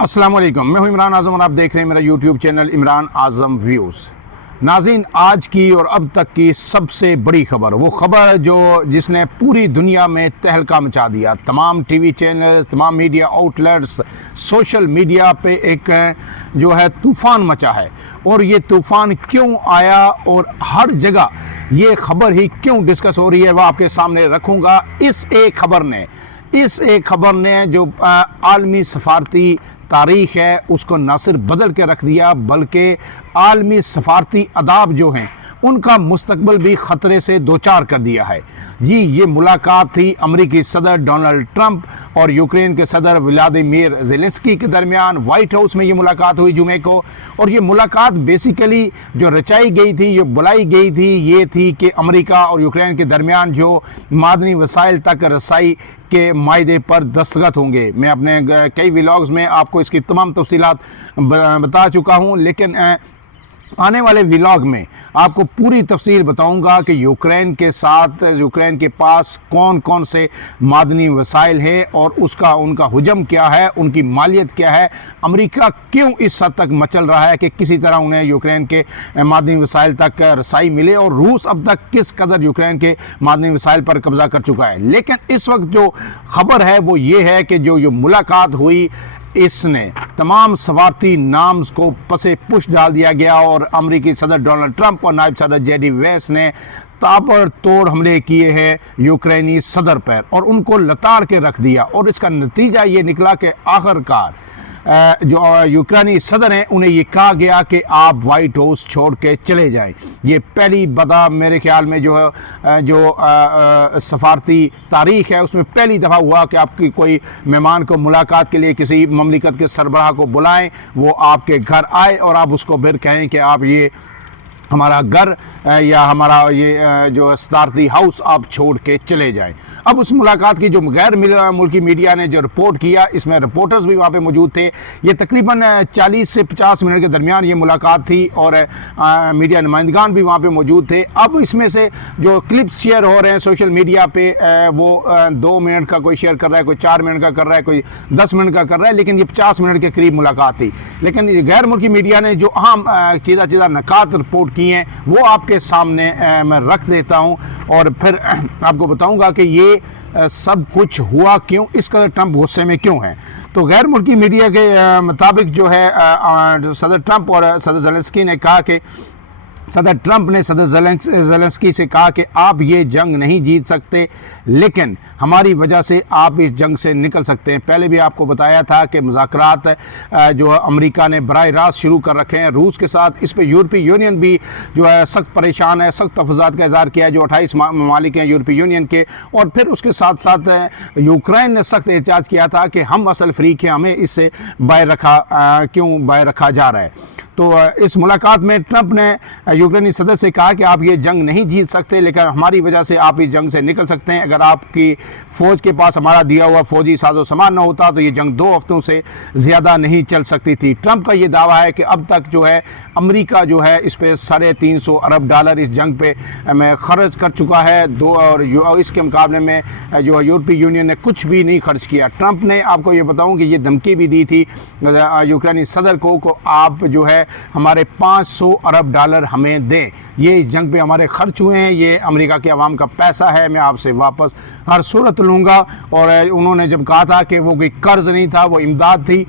अस्सलाम वालेकुम, मैं हूं इमरान आज़म और आप देख रहे हैं मेरा यूट्यूब चैनल इमरान आज़म व्यूज़। नाज़रीन, आज की और अब तक की सबसे बड़ी खबर, वो खबर जिसने पूरी दुनिया में तहलका मचा दिया। तमाम टीवी चैनल्स, तमाम मीडिया आउटलेट्स, सोशल मीडिया पे एक जो है तूफ़ान मचा है। और ये तूफ़ान क्यों आया और हर जगह ये खबर ही क्यों डिस्कस हो रही है, वह आपके सामने रखूँगा। इस एक खबर ने जो आलमी सफारती तारीख़ है उसको न सिर्फ बदल के रख दिया, बल्कि आलमी सफारती अदाब जो हैं उनका मुस्तकबिल भी ख़तरे से दो चार कर दिया है। जी, ये मुलाकात थी अमरीकी सदर डोनाल्ड ट्रंप और यूक्रेन के सदर व्लादिमीर ज़ेलेंस्की के दरमियान। वाइट हाउस में ये मुलाकात हुई जुमे को। और ये मुलाकात बेसिकली जो रचाई गई थी, जो बुलाई गई थी, ये थी कि अमेरिका और यूक्रेन के दरमियान जो मादनी वसाइल तक रसाई के मायदे पर दस्तखत होंगे। मैं अपने कई व्लॉग्स में आपको इसकी तमाम तफसीलात बता चुका हूँ, लेकिन आने वाले व्लॉग में आपको पूरी तफसील बताऊंगा कि यूक्रेन के साथ, यूक्रेन के पास कौन कौन से मादनी वसाइल है और उनका हुजम क्या है, उनकी मालियत क्या है, अमेरिका क्यों इस हद तक मचल रहा है कि किसी तरह उन्हें यूक्रेन के मादनी वसाइल तक रसाई मिले, और रूस अब तक किस कदर यूक्रेन के मादनी वसाइल पर कब्जा कर चुका है। लेकिन इस वक्त जो खबर है वो ये है कि जो मुलाकात हुई, इसने तमाम सफारती नाम्स को पसे पुश डाल दिया गया और अमेरिकी सदर डोनाल्ड ट्रंप और नायब सदर जेडी वेंस ने ताबड़तोड़ हमले किए हैं यूक्रेनी सदर पर और उनको लताड़ के रख दिया। और इसका नतीजा ये निकला कि आखिरकार जो यूक्रेनी सदर हैं उन्हें ये कहा गया कि आप वाइट हाउस छोड़ के चले जाएं। ये पहली बदा मेरे ख्याल में जो सफारती तारीख़ है उसमें पहली दफ़ा हुआ कि आपकी कोई मेहमान को मुलाकात के लिए किसी ममलिकत के सरबराह को बुलाएं, वो आपके घर आए और आप उसको फिर कहें कि आप ये हमारा घर या हमारा ये जो सदारती हाउस आप छोड़ के चले जाएं। अब उस मुलाकात की जो गैर मुल्की मीडिया ने जो रिपोर्ट किया, इसमें रिपोर्टर्स भी वहाँ पे मौजूद थे। ये तकरीबन 40 से 50 मिनट के दरमियान ये मुलाकात थी और मीडिया नुमाइंदगान भी वहाँ पे मौजूद थे। अब इसमें से जो क्लिप्स शेयर हो रहे हैं सोशल मीडिया पे, वो 2 मिनट का कोई शेयर कर रहा है, कोई 4 मिनट का कर रहा है, कोई 10 मिनट का कर रहा है, लेकिन ये 50 मिनट के करीब मुलाकात थी। लेकिन ये गैर मुल्की मीडिया ने जो अहम चीज़ा नकात रिपोर्ट की हैं वो आपके सामने मैं रख देता हूं और फिर आपको बताऊंगा कि ये सब कुछ हुआ क्यों, इस कदर ट्रंप गुस्से में क्यों है। तो गैर मुल्की मीडिया के मुताबिक जो है सदर ट्रंप और सदर ज़ेलेंस्की ने कहा कि सदर ट्रंप ने सदर ज़ेलेंस्की से कहा कि आप ये जंग नहीं जीत सकते, लेकिन हमारी वजह से आप इस जंग से निकल सकते हैं। पहले भी आपको बताया था कि मुज़ाकरात जो अमेरिका ने बराह रास्त शुरू कर रखे हैं रूस के साथ। इस पर यूरोपीय यूनियन भी जो है सख्त परेशान है, सख्त तफज़ात का इज़हार किया है जो 28 ममालिक हैं यूरोपीय यूनियन के। और फिर उसके साथ साथ यूक्रेन ने सख्त एहतजाज किया था कि हम असल फ्रीक हैं, हमें इससे क्यों बाहर रखा जा रहा है। तो इस मुलाकात में ट्रंप ने यूक्रेनी सदर से कहा कि आप ये जंग नहीं जीत सकते, लेकिन हमारी वजह से आप इस जंग से निकल सकते हैं। अगर आपकी फ़ौज के पास हमारा दिया हुआ फ़ौजी साजो सामान न होता तो ये जंग 2 हफ्तों से ज़्यादा नहीं चल सकती थी। ट्रंप का ये दावा है कि अब तक जो है अमेरिका जो है इस पर $350 अरब इस जंग पे में खर्च कर चुका है और इसके मुकाबले में जो यूरोपीय यूनियन ने कुछ भी नहीं खर्च किया। ट्रंप ने, आपको ये बताऊँ कि ये धमकी भी दी थी यूक्रेनी सदर को आप जो है हमारे $500 अरब हमें दें, ये इस जंग पे हमारे खर्च हुए हैं, ये अमेरिका के अवाम का पैसा है, मैं आपसे वापस हर सूरत लूँगा। और उन्होंने जब कहा था कि वो कोई कर्ज नहीं था, वो इमदाद थी,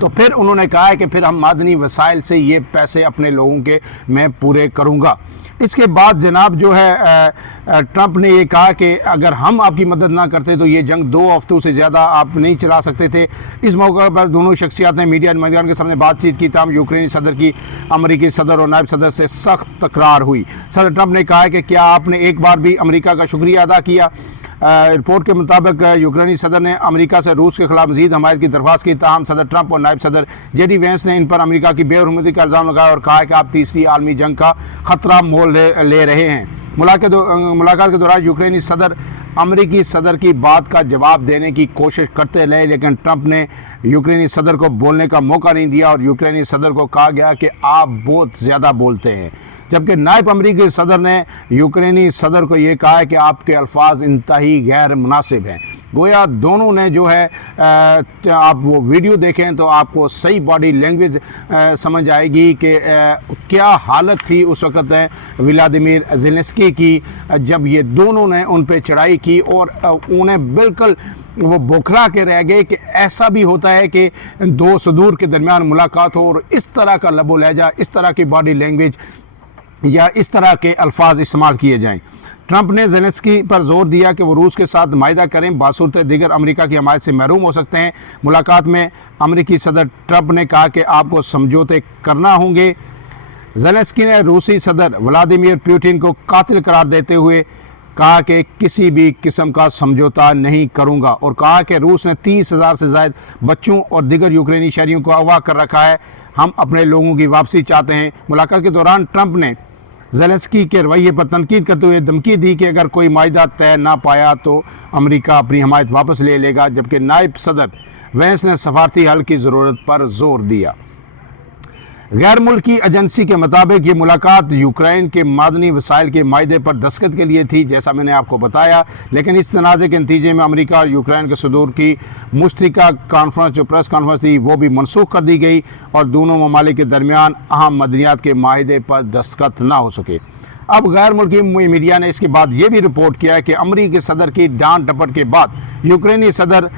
तो फिर उन्होंने कहा है कि फिर हम मादनी वसाइल से ये पैसे अपने लोगों के मैं पूरे करूँगा। इसके बाद जनाब जो है ट्रंप ने ये कहा कि अगर हम आपकी मदद ना करते तो ये जंग 2 हफ्तों से ज़्यादा आप नहीं चला सकते थे। इस मौके पर दोनों शख्सियात ने मीडिया नुमाइंदगान के सामने बातचीत की। तमाम यूक्रेनी सदर की अमेरिकी सदर और नायब सदर से सख्त तकरार हुई। सदर ट्रंप ने कहा है कि क्या आपने एक बार भी अमेरिका का शुक्रिया अदा किया। रिपोर्ट के मुताबिक यूक्रेनी सदर ने अमेरिका से रूस के खिलाफ मजीद हमायत की दरख्वास्त की। ताहम सदर ट्रंप और नायब सदर जेडी वेंस ने इन पर अमेरिका की बेहरमती का इल्ज़ाम लगाया और कहा है कि आप तीसरी आलमी जंग का खतरा मोल ले रहे हैं। मुलाकात के दौरान यूक्रेनी सदर अमेरिकी सदर की बात का जवाब देने की कोशिश करते रहे, लेकिन ट्रंप ने यूक्रेनी सदर को बोलने का मौका नहीं दिया और यूक्रेनी सदर को कहा गया कि आप बहुत ज़्यादा बोलते हैं। जबकि नायब अमरीकी सदर ने यूक्रेनी सदर को ये कहा है कि आपके अल्फाज इंतहाई गैर मुनासिब हैं। गोया दोनों ने जो है आप वो वीडियो देखें तो आपको सही बॉडी लैंग्वेज समझ आएगी कि क्या हालत थी उस वक़्त व्लादिमीर ज़ेलेंस्की की, जब ये दोनों ने उन पे चढ़ाई की और उन्हें बिल्कुल वो बौखला के रह गए कि ऐसा भी होता है कि दो सदूर के दरमियान मुलाकात हो और इस तरह का लबो लहजा, इस तरह की बॉडी लैंग्वेज या इस तरह के अल्फाज इस्तेमाल किए जाएं। ट्रंप ने ज़ेलेंस्की पर जोर दिया कि वो रूस के साथ मायदा करें, बासूरत दीगर अमेरिका की हमायत से महरूम हो सकते हैं। मुलाकात में अमेरिकी सदर ट्रंप ने कहा कि आपको समझौते करना होंगे। ज़ेलेंस्की ने रूसी सदर व्लादिमीर पुतिन को कातिल करार देते हुए कहा कि किसी भी किस्म का समझौता नहीं करूंगा और कहा कि रूस ने 30,000 से ज़ायद बच्चों और दीगर यूक्रेनी शहरियों को अगवा कर रखा है, हम अपने लोगों की वापसी चाहते हैं। मुलाकात के दौरान ट्रंप ने ज़ेलेंस्की के रवैये पर तनकीद करते हुए धमकी दी कि अगर कोई मायदा तय ना पाया तो अमेरिका अपनी हमायत वापस ले लेगा, जबकि नायब सदर वेंस ने सफारती हल की ज़रूरत पर जोर दिया। गैर मुल्की एजेंसी के मुताबिक ये मुलाकात यूक्रेन के मादनी वसाइल के मायदे पर दस्तखत के लिए थी, जैसा मैंने आपको बताया, लेकिन इस तनाज़े के नतीजे में अमेरिका और यूक्रेन के सदूर की मुश्तरका कॉन्फ्रेंस जो प्रेस कॉन्फ्रेंस थी वो भी मनसूख कर दी गई और दोनों ममालिक के दरमियान अहम मदनियात के माहदे पर दस्तखत ना हो सके। अब गैर मुल्की मीडिया ने इसके बाद ये भी रिपोर्ट किया कि अमरीकी सदर की डांट डपट के बाद यूक्रेनी सदर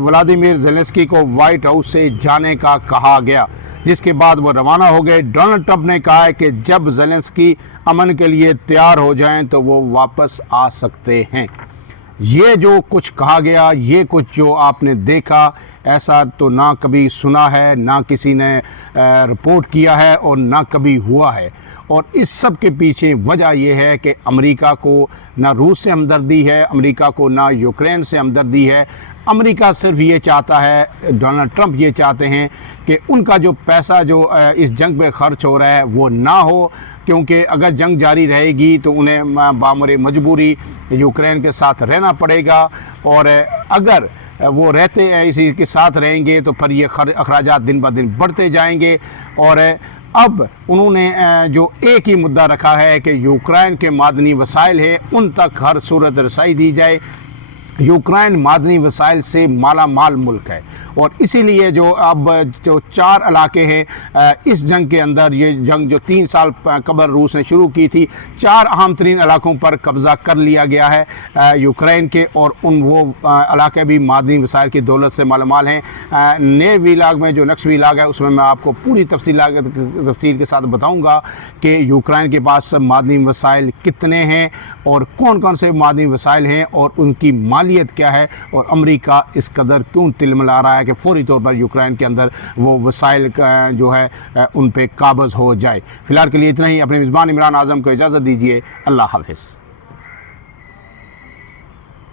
व्लादिमीर ज़ेलेंस्की को वाइट हाउस से जाने का कहा गया, जिसके बाद वो रवाना हो गए। डोनाल्ड ट्रंप ने कहा है कि जब ज़ेलेंस्की अमन के लिए तैयार हो जाएं तो वो वापस आ सकते हैं। ये जो कुछ कहा गया, ये कुछ जो आपने देखा, ऐसा तो ना कभी सुना है, ना किसी ने रिपोर्ट किया है और ना कभी हुआ है। और इस सब के पीछे वजह यह है कि अमेरिका को ना रूस से हमदर्दी है, अमेरिका को ना यूक्रेन से हमदर्दी है। अमेरिका सिर्फ ये चाहता है, डोनाल्ड ट्रंप ये चाहते हैं कि उनका जो पैसा जो इस जंग पे खर्च हो रहा है वो ना हो, क्योंकि अगर जंग जारी रहेगी तो उन्हें बामरे मजबूरी यूक्रेन के साथ रहना पड़ेगा और अगर वो रहते हैं इसी के साथ रहेंगे तो फिर ये अखराजात दिन ब दिन बढ़ते जाएंगे। और अब उन्होंने जो एक ही मुद्दा रखा है कि यूक्रेन के मादनी वसाइल है उन तक हर सूरत रसाई दी जाए। यूक्रेन मादनी वसाइल से माला माल मुल्क है और इसीलिए जो अब जो 4 इलाके हैं इस जंग के अंदर, ये जंग जो 3 साल कबल रूस ने शुरू की थी, 4 अहम तरीन इलाकों पर कब्ज़ा कर लिया गया है यूक्रेन के, और उन वो इलाके भी मादनी वसाइल की दौलत से मालामाल हैं। नए वीलाग में जो नेक्स्ट वीलाग है उसमें मैं आपको पूरी तफसील के साथ बताऊँगा कि यूक्रेन के पास मादनी वसाइल कितने हैं और कौन कौन से मादनी वसाइल हैं और उनकी मालियत क्या है और अमेरिका इस कदर क्यों तिलमिला रहा है कि फौरी तौर पर यूक्रेन के अंदर वो वसाइल जो है उन पे काबज़ हो जाए। फ़िलहाल के लिए इतना ही। अपने मेज़बान इमरान आज़म को इजाज़त दीजिए। अल्लाह हाफ़िज़।